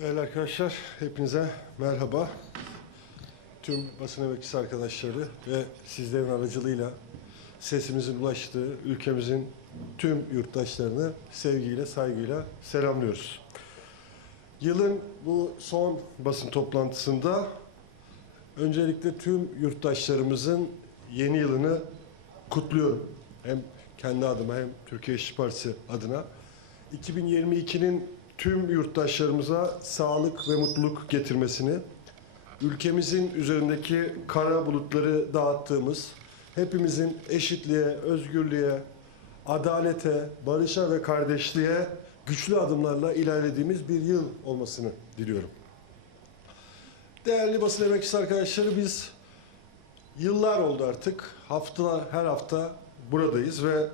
Değerli arkadaşlar, hepinize merhaba. Tüm basın emekçisi arkadaşları ve sizlerin aracılığıyla sesimizin ulaştığı ülkemizin tüm yurttaşlarını sevgiyle, saygıyla selamlıyoruz. Yılın bu son basın toplantısında öncelikle tüm yurttaşlarımızın yeni yılını kutluyorum. Hem kendi adıma hem Türkiye İşçi Partisi adına. 2022'nin tüm yurttaşlarımıza sağlık ve mutluluk getirmesini, ülkemizin üzerindeki kara bulutları dağıttığımız, hepimizin eşitliğe, özgürlüğe, adalete, barışa ve kardeşliğe güçlü adımlarla ilerlediğimiz bir yıl olmasını diliyorum. Değerli basın emekçisi arkadaşları biz yıllar oldu artık. Hafta her hafta buradayız ve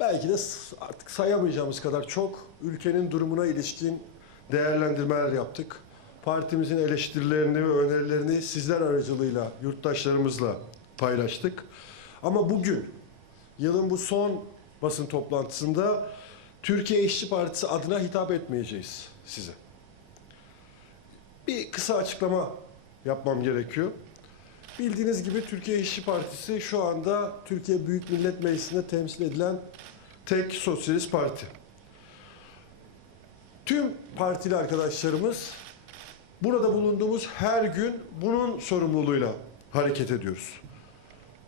belki de artık sayamayacağımız kadar çok ülkenin durumuna ilişkin değerlendirmeler yaptık. Partimizin eleştirilerini ve önerilerini sizler aracılığıyla yurttaşlarımızla paylaştık. Ama bugün yılın bu son basın toplantısında Türkiye İşçi Partisi adına hitap etmeyeceğiz size. Bir kısa açıklama yapmam gerekiyor. Bildiğiniz gibi Türkiye İşçi Partisi şu anda Türkiye Büyük Millet Meclisi'nde temsil edilen tek sosyalist parti. Tüm partili arkadaşlarımız burada bulunduğumuz her gün bunun sorumluluğuyla hareket ediyoruz.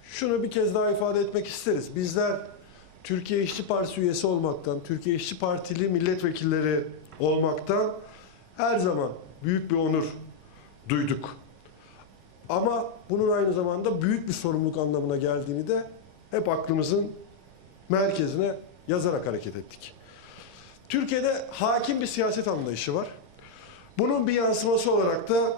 Şunu bir kez daha ifade etmek isteriz. Bizler Türkiye İşçi Partisi üyesi olmaktan, Türkiye İşçi Partili milletvekilleri olmaktan her zaman büyük bir onur duyduk. Ama bunun aynı zamanda büyük bir sorumluluk anlamına geldiğini de hep aklımızın merkezine yazarak hareket ettik. Türkiye'de hakim bir siyaset anlayışı var. Bunun bir yansıması olarak da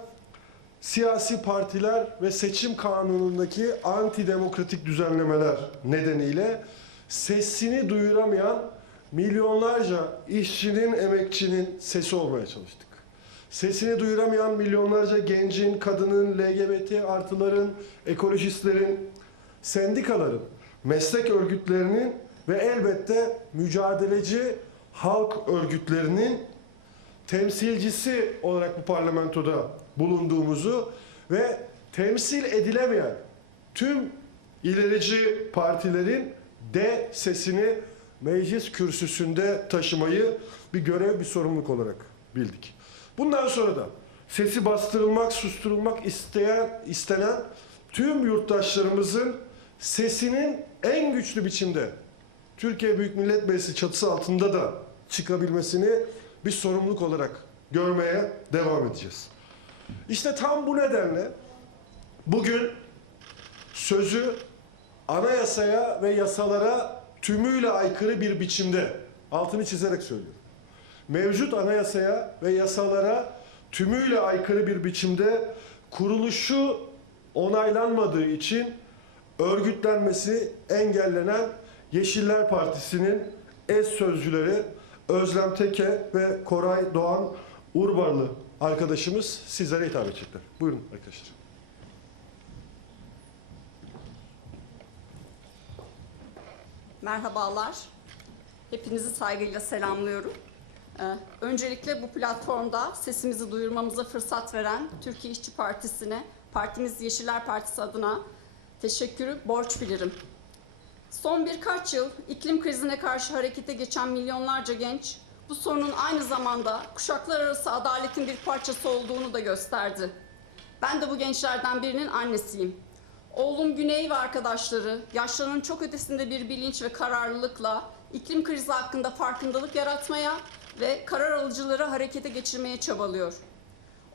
siyasi partiler ve seçim kanunundaki antidemokratik düzenlemeler nedeniyle sesini duyuramayan milyonlarca işçinin, emekçinin sesi olmaya çalıştık. Sesini duyuramayan milyonlarca gencin, kadının, LGBT artıların, ekolojistlerin, sendikaların, meslek örgütlerinin ve elbette mücadeleci halk örgütlerinin temsilcisi olarak bu parlamentoda bulunduğumuzu ve temsil edilemeyen tüm ilerici partilerin de sesini meclis kürsüsünde taşımayı bir görev, bir sorumluluk olarak bildik. Bundan sonra da sesi bastırılmak, susturulmak isteyen, istenen tüm yurttaşlarımızın sesinin en güçlü biçimde Türkiye Büyük Millet Meclisi çatısı altında da çıkabilmesini bir sorumluluk olarak görmeye devam edeceğiz. İşte tam bu nedenle bugün sözü anayasaya ve yasalara tümüyle aykırı bir biçimde altını çizerek söylüyorum. Mevcut anayasaya ve yasalara tümüyle aykırı bir biçimde kuruluşu onaylanmadığı için örgütlenmesi engellenen Yeşiller Partisi'nin eş sözcüleri Özlem Teke ve Koray Doğan Urbarlı arkadaşımız sizlere hitap edecekler. Buyurun arkadaşlar. Merhabalar. Hepinizi saygıyla selamlıyorum. Ee, öncelikle bu platformda sesimizi duyurmamıza fırsat veren Türkiye İşçi Partisi'ne, partimiz Yeşiller Partisi adına teşekkürü borç bilirim. Son birkaç yıl iklim krizine karşı harekete geçen milyonlarca genç bu sorunun aynı zamanda kuşaklar arası adaletin bir parçası olduğunu da gösterdi. Ben de bu gençlerden birinin annesiyim. Oğlum Güney ve arkadaşları yaşlarının çok ötesinde bir bilinç ve kararlılıkla iklim krizi hakkında farkındalık yaratmaya ve karar alıcıları harekete geçirmeye çabalıyor.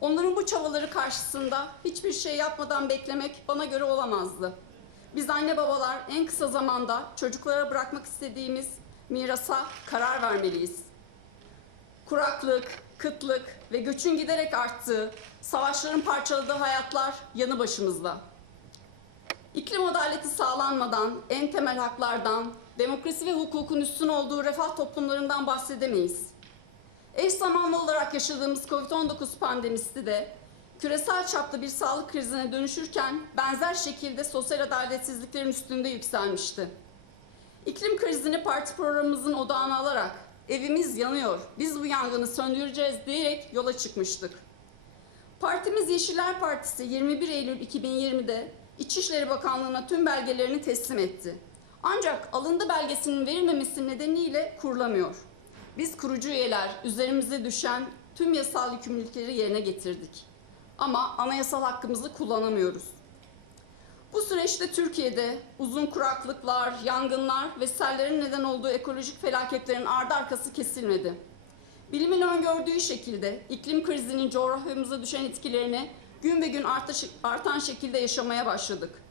Onların bu çabaları karşısında hiçbir şey yapmadan beklemek bana göre olamazdı. Biz anne babalar en kısa zamanda çocuklara bırakmak istediğimiz mirasa karar vermeliyiz. Kuraklık, kıtlık ve göçün giderek arttığı, savaşların parçaladığı hayatlar yanı başımızda. İklim adaleti sağlanmadan en temel haklardan, demokrasi ve hukukun üstün olduğu refah toplumlarından bahsedemeyiz. Eş zamanlı olarak yaşadığımız COVID-19 pandemisi de küresel çapta bir sağlık krizine dönüşürken benzer şekilde sosyal adaletsizliklerin üstünde yükselmişti. İklim krizini parti programımızın odağına alarak Evimiz yanıyor. Biz bu yangını söndüreceğiz diyerek yola çıkmıştık. Partimiz Yeşiller Partisi 21 Eylül 2020'de İçişleri Bakanlığı'na tüm belgelerini teslim etti. Ancak alındı belgesinin verilmemesi nedeniyle kurulamıyor. Biz kurucu üyeler üzerimize düşen tüm yasal yükümlülükleri yerine getirdik. Ama anayasal hakkımızı kullanamıyoruz. Bu süreçte Türkiye'de uzun kuraklıklar, yangınlar ve sellerin neden olduğu ekolojik felaketlerin ardı arkası kesilmedi. Bilimin öngördüğü şekilde iklim krizinin coğrafyamıza düşen etkilerini gün ve gün artan şekilde yaşamaya başladık.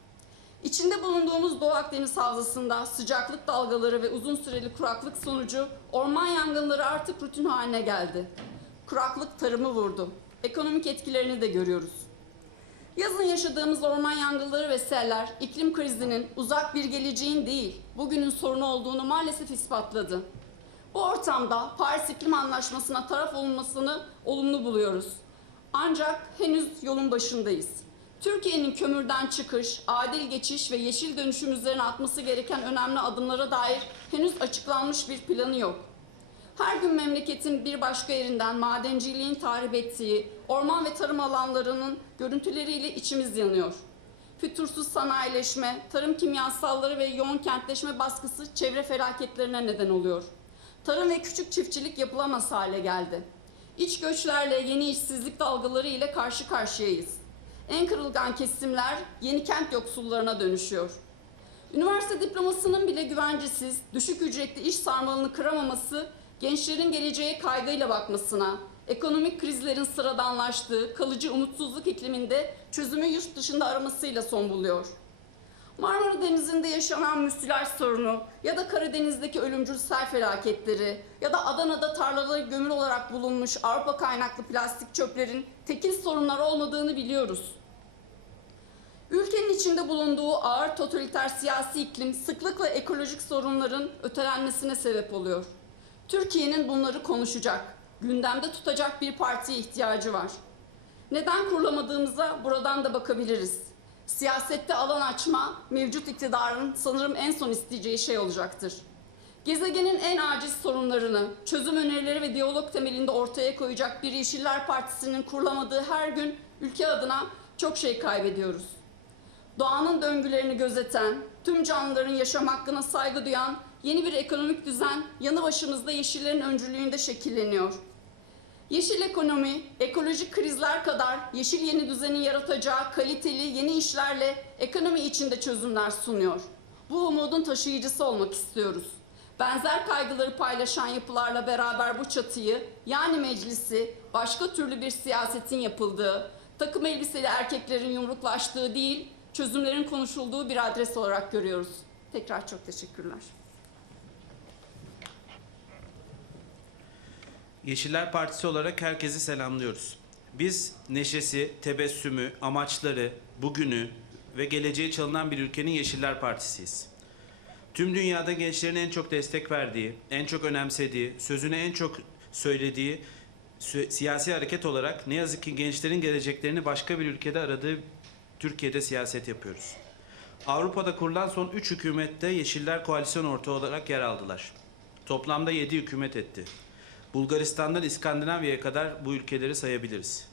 İçinde bulunduğumuz Doğu Akdeniz Havzası'nda sıcaklık dalgaları ve uzun süreli kuraklık sonucu orman yangınları artık rutin haline geldi. Kuraklık tarımı vurdu. Ekonomik etkilerini de görüyoruz. Yazın yaşadığımız orman yangınları ve seller iklim krizinin uzak bir geleceğin değil, bugünün sorunu olduğunu maalesef ispatladı. Bu ortamda Paris İklim Anlaşması'na taraf olunmasını olumlu buluyoruz. Ancak henüz yolun başındayız. Türkiye'nin kömürden çıkış, adil geçiş ve yeşil dönüşüm üzerine atması gereken önemli adımlara dair henüz açıklanmış bir planı yok. Her gün memleketin bir başka yerinden madenciliğin tahrip ettiği orman ve tarım alanlarının görüntüleriyle içimiz yanıyor. Fütursuz sanayileşme, tarım kimyasalları ve yoğun kentleşme baskısı çevre felaketlerine neden oluyor. Tarım ve küçük çiftçilik yapılamaz hale geldi. İç göçlerle yeni işsizlik dalgaları ile karşı karşıyayız. En kırılgan kesimler yeni kent yoksullarına dönüşüyor. Üniversite diplomasının bile güvencesiz, düşük ücretli iş sarmalını kıramaması, gençlerin geleceğe kaygıyla bakmasına, ekonomik krizlerin sıradanlaştığı kalıcı umutsuzluk ikliminde çözümü yurt dışında aramasıyla son buluyor. Marmara Denizi'nde yaşanan müsilaj sorunu ya da Karadeniz'deki ölümcül sel felaketleri ya da Adana'da tarlaları gömül olarak bulunmuş Avrupa kaynaklı plastik çöplerin tekil sorunlar olmadığını biliyoruz. Ülkenin içinde bulunduğu ağır totaliter siyasi iklim sıklıkla ekolojik sorunların ötelenmesine sebep oluyor. Türkiye'nin bunları konuşacak, gündemde tutacak bir partiye ihtiyacı var. Neden kurulamadığımıza buradan da bakabiliriz. Siyasette alan açma mevcut iktidarın sanırım en son isteyeceği şey olacaktır. Gezegenin en aciz sorunlarını, çözüm önerileri ve diyalog temelinde ortaya koyacak bir Yeşiller Partisi'nin kurulamadığı her gün ülke adına çok şey kaybediyoruz. Doğanın döngülerini gözeten, tüm canlıların yaşam hakkına saygı duyan yeni bir ekonomik düzen yanı başımızda yeşillerin öncülüğünde şekilleniyor. Yeşil ekonomi, ekolojik krizler kadar yeşil yeni düzenin yaratacağı kaliteli yeni işlerle ekonomi içinde çözümler sunuyor. Bu umudun taşıyıcısı olmak istiyoruz. Benzer kaygıları paylaşan yapılarla beraber bu çatıyı, yani meclisi, başka türlü bir siyasetin yapıldığı, takım elbiseli erkeklerin yumruklaştığı değil, çözümlerin konuşulduğu bir adres olarak görüyoruz. Tekrar çok teşekkürler. Yeşiller Partisi olarak herkesi selamlıyoruz. Biz neşesi, tebessümü, amaçları, bugünü ve geleceği çalınan bir ülkenin Yeşiller Partisiyiz. Tüm dünyada gençlerin en çok destek verdiği, en çok önemsediği, sözünü en çok söylediği siyasi hareket olarak ne yazık ki gençlerin geleceklerini başka bir ülkede aradığı Türkiye'de siyaset yapıyoruz. Avrupa'da kurulan son 3 hükümette Yeşiller koalisyon ortağı olarak yer aldılar. Toplamda 7 hükümet etti. Bulgaristan'dan İskandinavya'ya kadar bu ülkeleri sayabiliriz.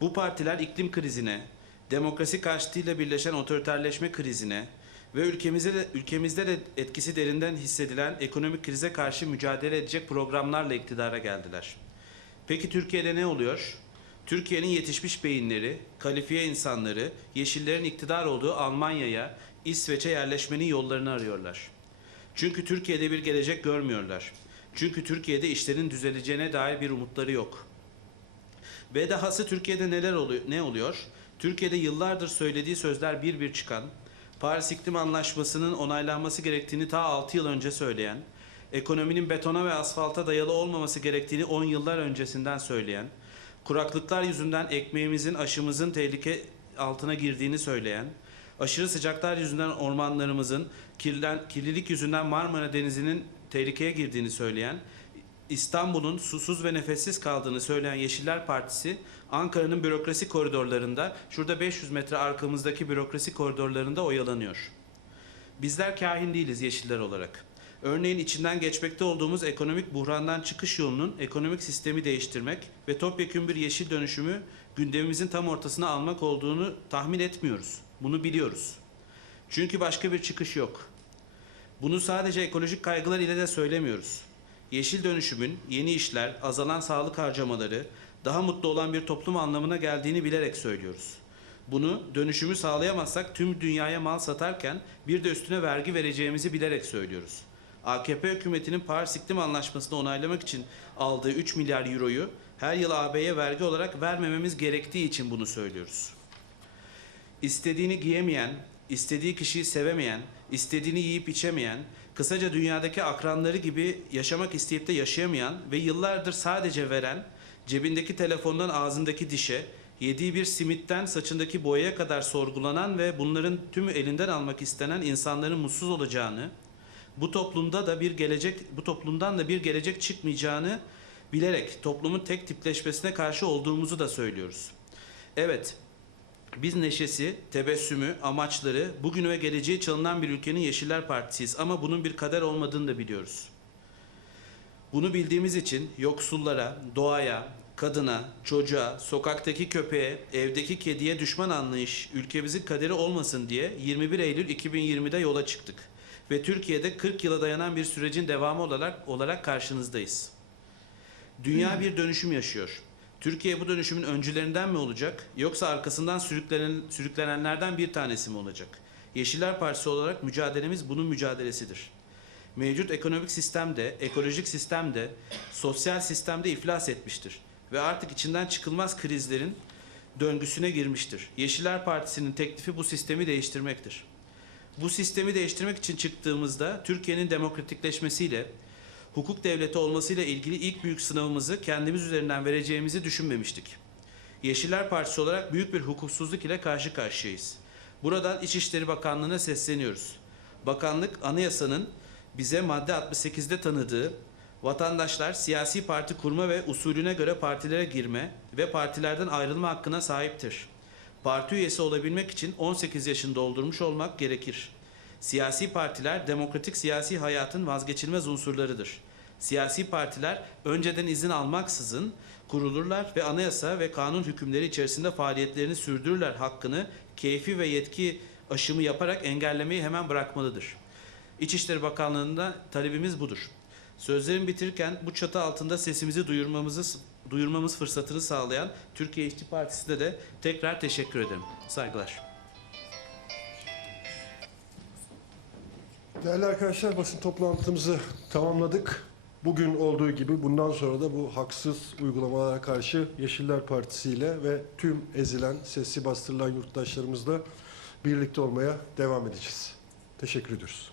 Bu partiler iklim krizine, demokrasi karşıtıyla birleşen otoriterleşme krizine ve ülkemizde de, ülkemizde de etkisi derinden hissedilen ekonomik krize karşı mücadele edecek programlarla iktidara geldiler. Peki Türkiye'de ne oluyor? Türkiye'nin yetişmiş beyinleri, kalifiye insanları, yeşillerin iktidar olduğu Almanya'ya, İsveç'e yerleşmenin yollarını arıyorlar. Çünkü Türkiye'de bir gelecek görmüyorlar. Çünkü Türkiye'de işlerin düzeleceğine dair bir umutları yok. Ve dahası Türkiye'de neler oluyor? Ne oluyor? Türkiye'de yıllardır söylediği sözler bir bir çıkan, Paris İklim Anlaşması'nın onaylanması gerektiğini ta 6 yıl önce söyleyen, ekonominin betona ve asfalta dayalı olmaması gerektiğini 10 yıllar öncesinden söyleyen, kuraklıklar yüzünden ekmeğimizin, aşımızın tehlike altına girdiğini söyleyen, aşırı sıcaklar yüzünden ormanlarımızın, kirlen, kirlilik yüzünden Marmara Denizi'nin tehlikeye girdiğini söyleyen, İstanbul'un susuz ve nefessiz kaldığını söyleyen Yeşiller Partisi, Ankara'nın bürokrasi koridorlarında, şurada 500 metre arkamızdaki bürokrasi koridorlarında oyalanıyor. Bizler kahin değiliz Yeşiller olarak. Örneğin içinden geçmekte olduğumuz ekonomik buhrandan çıkış yolunun ekonomik sistemi değiştirmek ve topyekun bir yeşil dönüşümü gündemimizin tam ortasına almak olduğunu tahmin etmiyoruz. Bunu biliyoruz. Çünkü başka bir çıkış yok. Bunu sadece ekolojik kaygılar ile de söylemiyoruz. Yeşil dönüşümün yeni işler, azalan sağlık harcamaları, daha mutlu olan bir toplum anlamına geldiğini bilerek söylüyoruz. Bunu dönüşümü sağlayamazsak tüm dünyaya mal satarken bir de üstüne vergi vereceğimizi bilerek söylüyoruz. AKP hükümetinin Paris İklim Anlaşması'nı onaylamak için aldığı 3 milyar euroyu her yıl AB'ye vergi olarak vermememiz gerektiği için bunu söylüyoruz. İstediğini giyemeyen, istediği kişiyi sevemeyen, istediğini yiyip içemeyen, kısaca dünyadaki akranları gibi yaşamak isteyip de yaşayamayan ve yıllardır sadece veren, cebindeki telefondan ağzındaki dişe, yediği bir simitten saçındaki boyaya kadar sorgulanan ve bunların tümü elinden almak istenen insanların mutsuz olacağını, bu toplumda da bir gelecek, bu toplumdan da bir gelecek çıkmayacağını bilerek toplumun tek tipleşmesine karşı olduğumuzu da söylüyoruz. Evet, biz neşesi, tebessümü, amaçları, bugünü ve geleceği çalınan bir ülkenin Yeşiller Partisiyiz ama bunun bir kader olmadığını da biliyoruz. Bunu bildiğimiz için yoksullara, doğaya, kadına, çocuğa, sokaktaki köpeğe, evdeki kediye düşman anlayış ülkemizin kaderi olmasın diye 21 Eylül 2020'de yola çıktık. Ve Türkiye'de 40 yıla dayanan bir sürecin devamı olarak, olarak karşınızdayız. Dünya bir dönüşüm yaşıyor. Türkiye bu dönüşümün öncülerinden mi olacak yoksa arkasından sürüklenen, sürüklenenlerden bir tanesi mi olacak? Yeşiller Partisi olarak mücadelemiz bunun mücadelesidir. Mevcut ekonomik sistemde, ekolojik sistemde, sosyal sistemde iflas etmiştir ve artık içinden çıkılmaz krizlerin döngüsüne girmiştir. Yeşiller Partisi'nin teklifi bu sistemi değiştirmektir. Bu sistemi değiştirmek için çıktığımızda Türkiye'nin demokratikleşmesiyle, hukuk devleti olmasıyla ilgili ilk büyük sınavımızı kendimiz üzerinden vereceğimizi düşünmemiştik. Yeşiller Partisi olarak büyük bir hukuksuzluk ile karşı karşıyayız. Buradan İçişleri Bakanlığı'na sesleniyoruz. Bakanlık anayasanın bize madde 68'de tanıdığı vatandaşlar siyasi parti kurma ve usulüne göre partilere girme ve partilerden ayrılma hakkına sahiptir. Parti üyesi olabilmek için 18 yaşını doldurmuş olmak gerekir. Siyasi partiler demokratik siyasi hayatın vazgeçilmez unsurlarıdır. Siyasi partiler önceden izin almaksızın kurulurlar ve anayasa ve kanun hükümleri içerisinde faaliyetlerini sürdürürler hakkını keyfi ve yetki aşımı yaparak engellemeyi hemen bırakmalıdır. İçişleri Bakanlığı'nda talebimiz budur. Sözlerimi bitirirken bu çatı altında sesimizi duyurmamızı duyurmamız fırsatını sağlayan Türkiye İşçi Partisi'ne de tekrar teşekkür ederim. Saygılar. Değerli arkadaşlar basın toplantımızı tamamladık. Bugün olduğu gibi bundan sonra da bu haksız uygulamalara karşı Yeşiller Partisi ile ve tüm ezilen, sesi bastırılan yurttaşlarımızla birlikte olmaya devam edeceğiz. Teşekkür ediyoruz.